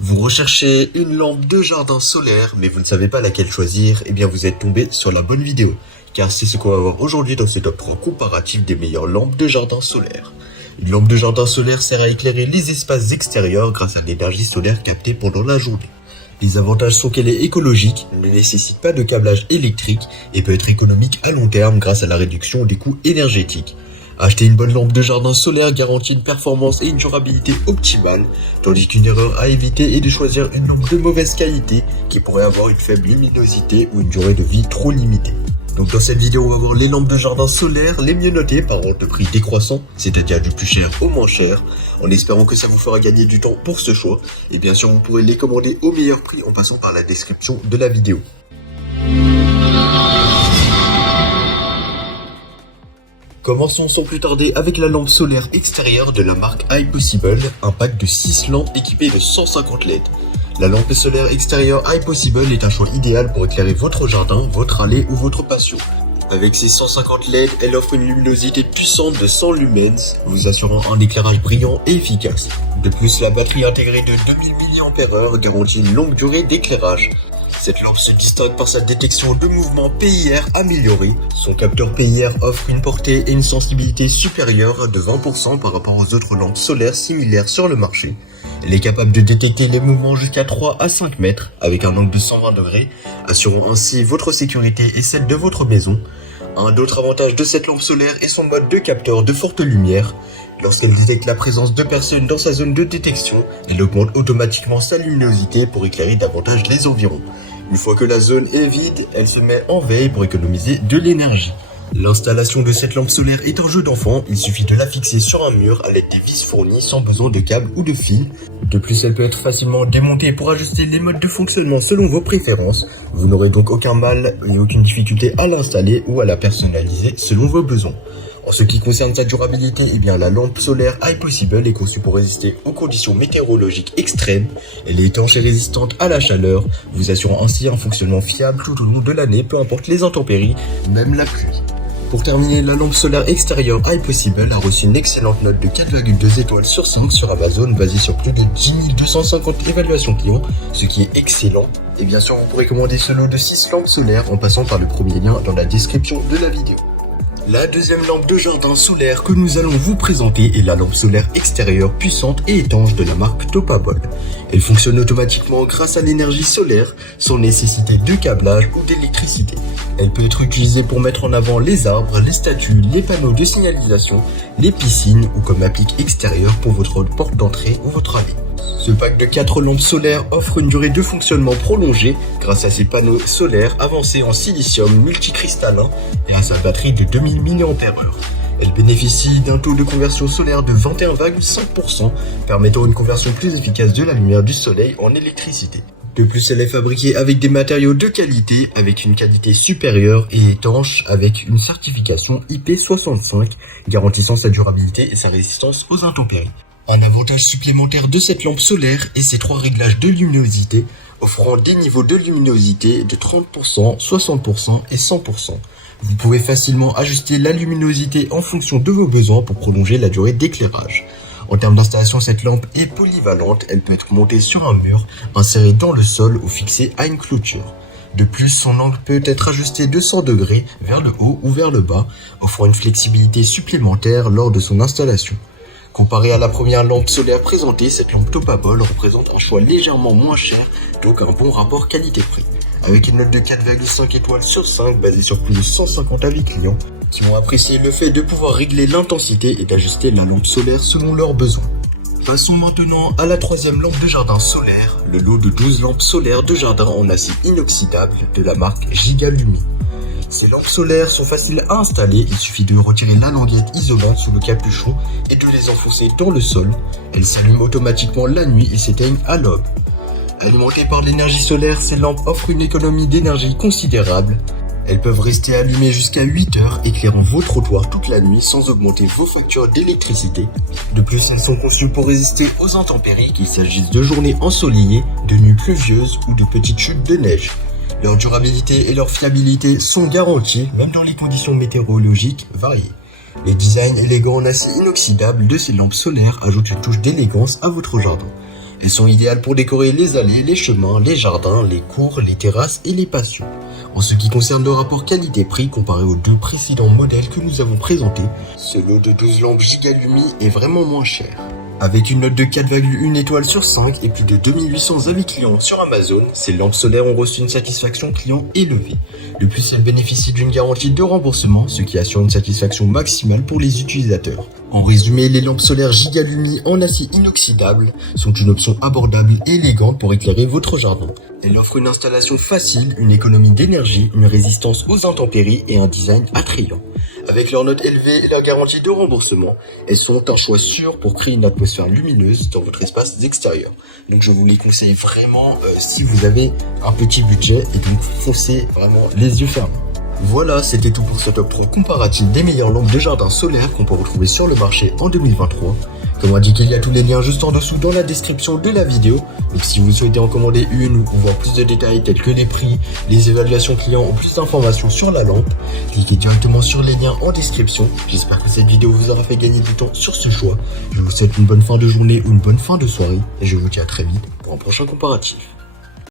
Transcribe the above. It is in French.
Vous recherchez une lampe de jardin solaire, mais vous ne savez pas laquelle choisir, eh bien vous êtes tombé sur la bonne vidéo. Car c'est ce qu'on va voir aujourd'hui dans ce top 3 comparatif des meilleures lampes de jardin solaire. Une lampe de jardin solaire sert à éclairer les espaces extérieurs grâce à l'énergie solaire captée pendant la journée. Les avantages sont qu'elle est écologique, ne nécessite pas de câblage électrique et peut être économique à long terme grâce à la réduction des coûts énergétiques. Acheter une bonne lampe de jardin solaire garantit une performance et une durabilité optimale, tandis qu'une erreur à éviter est de choisir une lampe de mauvaise qualité qui pourrait avoir une faible luminosité ou une durée de vie trop limitée. Donc dans cette vidéo, on va voir les lampes de jardin solaire les mieux notées par ordre de prix décroissant, c'est-à-dire du plus cher au moins cher, en espérant que ça vous fera gagner du temps pour ce choix. Et bien sûr, vous pourrez les commander au meilleur prix en passant par la description de la vidéo. Commençons sans plus tarder avec la lampe solaire extérieure de la marque iPossible, un pack de 6 lampes équipées de 150 LED. La lampe solaire extérieure iPossible est un choix idéal pour éclairer votre jardin, votre allée ou votre patio. Avec ses 150 LED, elle offre une luminosité puissante de 100 lumens, vous assurant un éclairage brillant et efficace. De plus, la batterie intégrée de 2000 mAh garantit une longue durée d'éclairage. Cette lampe se distingue par sa détection de mouvement PIR améliorée. Son capteur PIR offre une portée et une sensibilité supérieure de 20% par rapport aux autres lampes solaires similaires sur le marché. Elle est capable de détecter les mouvements jusqu'à 3 à 5 mètres avec un angle de 120 degrés, assurant ainsi votre sécurité et celle de votre maison. Un autre avantage de cette lampe solaire est son mode de capteur de forte lumière. Lorsqu'elle détecte la présence de personnes dans sa zone de détection, elle augmente automatiquement sa luminosité pour éclairer davantage les environs. Une fois que la zone est vide, elle se met en veille pour économiser de l'énergie. L'installation de cette lampe solaire est un jeu d'enfant, il suffit de la fixer sur un mur à l'aide des vis fournies sans besoin de câbles ou de fils. De plus, elle peut être facilement démontée pour ajuster les modes de fonctionnement selon vos préférences. Vous n'aurez donc aucun mal et aucune difficulté à l'installer ou à la personnaliser selon vos besoins. En ce qui concerne sa durabilité, eh bien la lampe solaire iPossible est conçue pour résister aux conditions météorologiques extrêmes. Elle est étanche et résistante à la chaleur, vous assurant ainsi un fonctionnement fiable tout au long de l'année, peu importe les intempéries, même la pluie. Pour terminer, la lampe solaire extérieure iPossible a reçu une excellente note de 4,2 étoiles sur 5 sur Amazon, basée sur plus de 10 250 évaluations clients, ce qui est excellent. Et bien sûr, vous pourrez commander ce lot de 6 lampes solaires en passant par le premier lien dans la description de la vidéo. La deuxième lampe de jardin solaire que nous allons vous présenter est la lampe solaire extérieure puissante et étanche de la marque Topabol. Elle fonctionne automatiquement grâce à l'énergie solaire, sans nécessiter de câblage ou d'électricité. Elle peut être utilisée pour mettre en avant les arbres, les statues, les panneaux de signalisation, les piscines ou comme applique extérieure pour votre porte d'entrée ou votre allée. Ce pack de 4 lampes solaires offre une durée de fonctionnement prolongée grâce à ses panneaux solaires avancés en silicium multicristallin et à sa batterie de 2000 mAh. Elle bénéficie d'un taux de conversion solaire de 21,5%, permettant une conversion plus efficace de la lumière du soleil en électricité. De plus, elle est fabriquée avec des matériaux de qualité, avec une qualité supérieure et étanche, avec une certification IP65, garantissant sa durabilité et sa résistance aux intempéries. Un avantage supplémentaire de cette lampe solaire est ses 3 réglages de luminosité, offrant des niveaux de luminosité de 30%, 60% et 100%. Vous pouvez facilement ajuster la luminosité en fonction de vos besoins pour prolonger la durée d'éclairage. En termes d'installation, cette lampe est polyvalente, elle peut être montée sur un mur, insérée dans le sol ou fixée à une clôture. De plus, son angle peut être ajusté de 100 degrés vers le haut ou vers le bas, offrant une flexibilité supplémentaire lors de son installation. Comparé à la première lampe solaire présentée, cette lampe Topabol représente un choix légèrement moins cher, donc un bon rapport qualité-prix. Avec une note de 4,5 étoiles sur 5 basée sur plus de 150 avis clients, qui ont apprécié le fait de pouvoir régler l'intensité et d'ajuster la lampe solaire selon leurs besoins. Passons maintenant à la troisième lampe de jardin solaire, le lot de 12 lampes solaires de jardin en acier inoxydable de la marque Gigalumi. Ces lampes solaires sont faciles à installer, il suffit de retirer la languette isolante sous le capuchon et de les enfoncer dans le sol. Elles s'allument automatiquement la nuit et s'éteignent à l'aube. Alimentées par l'énergie solaire, ces lampes offrent une économie d'énergie considérable. Elles peuvent rester allumées jusqu'à 8 heures, éclairant vos trottoirs toute la nuit sans augmenter vos factures d'électricité. De plus, elles sont conçues pour résister aux intempéries, qu'il s'agisse de journées ensoleillées, de nuits pluvieuses ou de petites chutes de neige. Leur durabilité et leur fiabilité sont garanties, même dans les conditions météorologiques variées. Les designs élégants en acier inoxydable de ces lampes solaires ajoutent une touche d'élégance à votre jardin. Elles sont idéales pour décorer les allées, les chemins, les jardins, les cours, les terrasses et les patios. En ce qui concerne le rapport qualité-prix comparé aux deux précédents modèles que nous avons présentés, ce lot de 12 lampes Gigalumi est vraiment moins cher. Avec une note de 4,1 étoiles sur 5 et plus de 2800 avis clients sur Amazon, ces lampes solaires ont reçu une satisfaction client élevée. De plus, elles bénéficient d'une garantie de remboursement, ce qui assure une satisfaction maximale pour les utilisateurs. En résumé, les lampes solaires Gigalumi en acier inoxydable sont une option abordable et élégante pour éclairer votre jardin. Elles offrent une installation facile, une économie d'énergie, une résistance aux intempéries et un design attrayant. Avec leur note élevée et leur garantie de remboursement, elles sont un choix sûr pour créer une atmosphère lumineuse dans votre espace extérieur. Donc je vous les conseille vraiment si vous avez un petit budget et donc foncez vraiment les yeux fermés. Voilà, c'était tout pour ce top 3 comparatif des meilleures lampes de jardin solaires qu'on peut retrouver sur le marché en 2023. Comme indiqué, il y a tous les liens juste en dessous dans la description de la vidéo. Donc si vous souhaitez en commander une ou voir plus de détails tels que les prix, les évaluations clients ou plus d'informations sur la lampe, cliquez directement sur les liens en description. J'espère que cette vidéo vous aura fait gagner du temps sur ce choix. Je vous souhaite une bonne fin de journée ou une bonne fin de soirée et je vous dis à très vite pour un prochain comparatif.